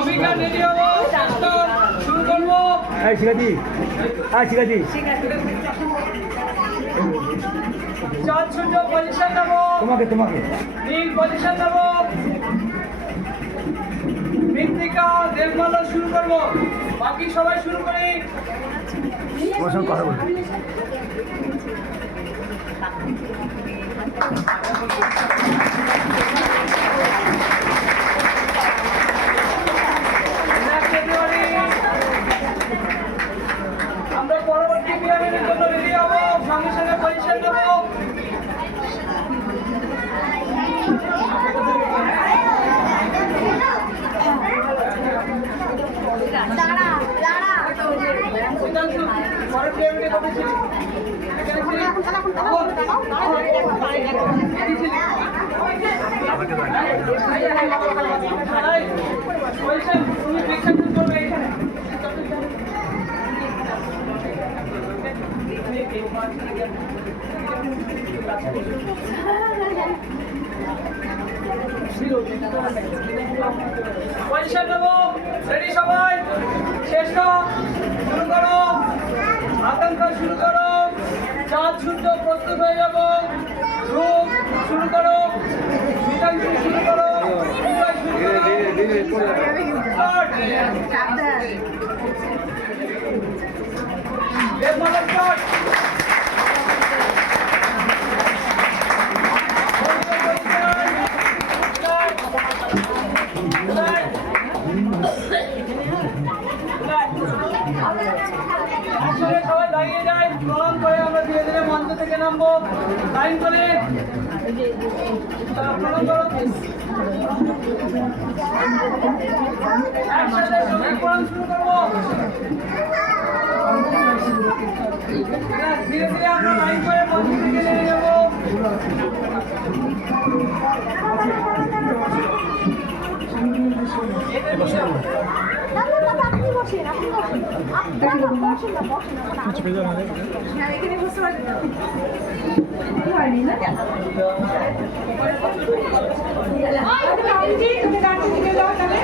অভিজ্ঞান ready হবো, শুরু করবো। শিখাচ্ছি শিখাচ্ছি চাঁদ সূর্য পজিশন নেবো, তোমাকে তোমাকে নীল পজিশন নেবো, মৃত্তিকা দেবমালা শুরু করবো। বাকি সবাই শুরু করি। তোমার সঙ্গে কথা বলবো। আমরা পরবর্তী পিরামিডের জন্য রেডি হবো, সঙ্গে সঙ্গে পজিশন নেবো। পরের পিরামিডে কবে ছিলি? এখানে ছিলি? পজিশন তুমি প্রেক্ষাপট করবে এখানে। পজিশন নেবো, রেডি সবাই, চেষ্টা শুরু করো, আকাঙ্ক্ষা শুরু করো, চাঁদ সূর্য প্রস্তুত হয়ে যাবো, রূপ শুরু করো, শীতাংশু শুরু করো, বিজয় শুরু করো। Start! দেবমালা start! সবাই দাঁড়িয়ে যায়, প্রণাম করে আমরা ধীরে ধীরে মঞ্চ থেকে নামবো। লাইন করে প্রণাম করো। একসাথে সবাই প্রণাম শুরু করবো। ধীরে ধীরে আমরা লাইন করে মঞ্চ থেকে নেমে যাবো। এখানে বুঝতে পারছি না।